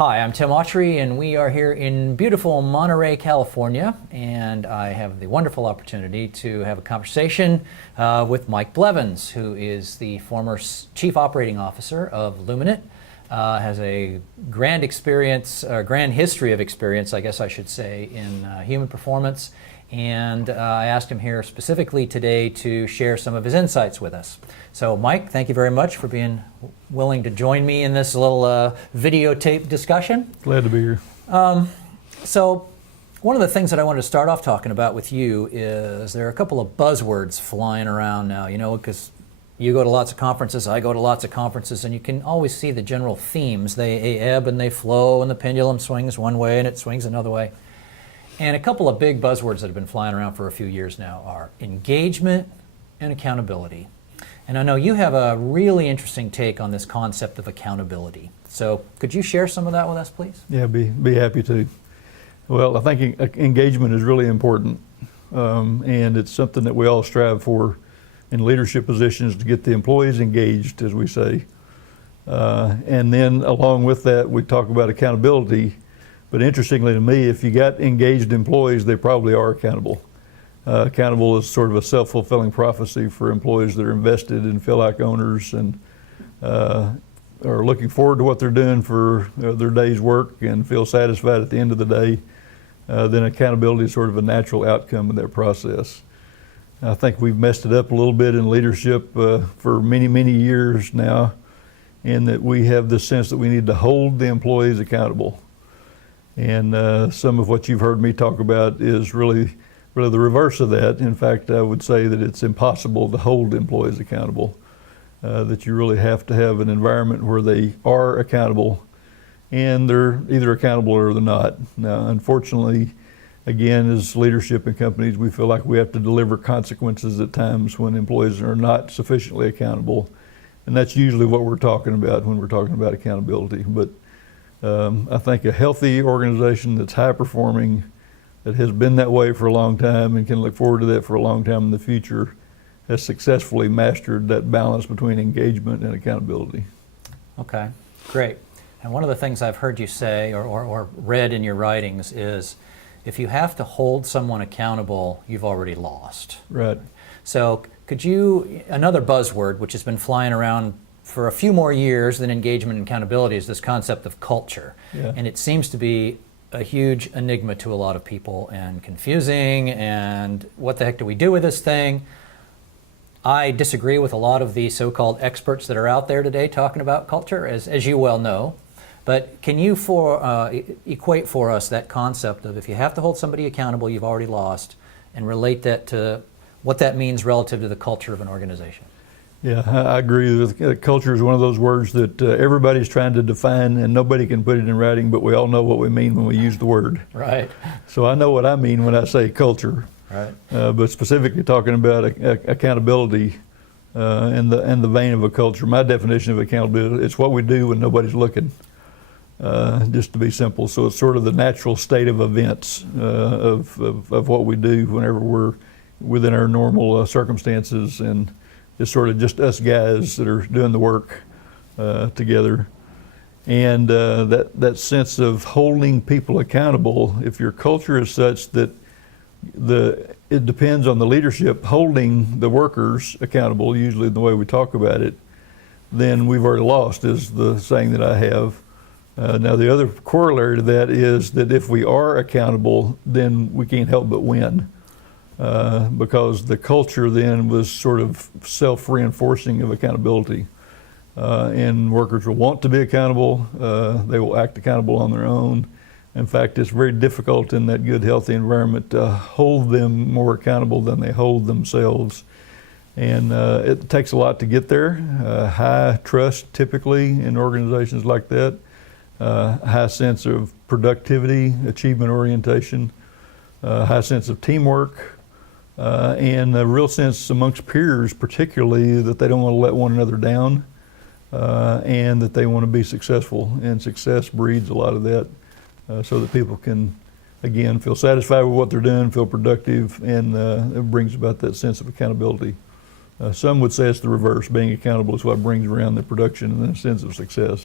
Hi, I'm Tim Autrey, and we are here in beautiful Monterey, California, and I have the wonderful opportunity to have a conversation with Mike Blevins, who is the former Chief Operating Officer of Luminant, has a grand experience, grand history of experience, I guess I should say, in human performance, and I asked him here specifically today to share some of his insights with us. So Mike, thank you very much for being willing to join me in this little videotape discussion. Glad to be here. So one of the things that I wanted to start off talking about with you is there are a couple of buzzwords flying around now, you know, because you go to lots of conferences, I go to lots of conferences, and you can always see the general themes. They ebb and they flow, and the pendulum swings one way and it swings another way. And a couple of big buzzwords that have been flying around for a few years now are engagement and accountability. And I know you have a really interesting take on this concept of accountability. So could you share some of that with us, please? Yeah, be happy to. Well, I think engagement is really important, and it's something that we all strive for in leadership positions, to get the employees engaged, as we say. And then along with that, we talk about accountability. But interestingly to me, if you got engaged employees, they probably are accountable. Accountable is sort of a self-fulfilling prophecy for employees that are invested and feel like owners and are looking forward to what they're doing for their day's work and feel satisfied at the end of the day. Then accountability is sort of a natural outcome of that process. I think we've messed it up a little bit in leadership for many, many years now, in that we have this sense that we need to hold the employees accountable. And some of what you've heard me talk about is really the reverse of that. In fact, I would say that it's impossible to hold employees accountable, that you really have to have an environment where they are accountable, and they're either accountable or they're not. Now, unfortunately, again, as leadership in companies, we feel like we have to deliver consequences at times when employees are not sufficiently accountable. And that's usually what we're talking about when we're talking about accountability. But I think a healthy organization that's high performing, that has been that way for a long time and can look forward to that for a long time in the future, has successfully mastered that balance between engagement and accountability. Okay, great. And one of the things I've heard you say or read in your writings is, if you have to hold someone accountable, you've already lost. Right. So could you, another buzzword which has been flying around for a few more years than engagement and accountability, is this concept of culture. Yeah. And it seems to be a huge enigma to a lot of people and confusing, and what the heck do we do with this thing? I disagree with a lot of the so-called experts that are out there today talking about culture, as you well know. But can you equate for us that concept of, if you have to hold somebody accountable, you've already lost, and relate that to what that means relative to the culture of an organization? Yeah, I agree. Culture is one of those words that everybody's trying to define, and nobody can put it in writing, but we all know what we mean when we use the word. Right. So I know what I mean when I say culture. Right. But specifically talking about accountability and the vein of a culture, my definition of accountability, it's what we do when nobody's looking, just to be simple. So it's sort of the natural state of events of what we do whenever we're within our normal circumstances, and it's sort of just us guys that are doing the work together. And that sense of holding people accountable, if your culture is such that it depends on the leadership holding the workers accountable, usually the way we talk about it, then we've already lost, is the saying that I have. Now the other corollary to that is that if we are accountable, then we can't help but win. Because the culture then was sort of self-reinforcing of accountability. And workers will want to be accountable, they will act accountable on their own. In fact, it's very difficult in that good, healthy environment to hold them more accountable than they hold themselves. And it takes a lot to get there. High trust typically in organizations like that, high sense of productivity, achievement orientation, high sense of teamwork, and a real sense amongst peers particularly that they don't want to let one another down, and that they want to be successful, and success breeds a lot of that, so that people can, again, feel satisfied with what they're doing, feel productive, and it brings about that sense of accountability. Some would say it's the reverse. Being accountable is what brings around the production and the sense of success.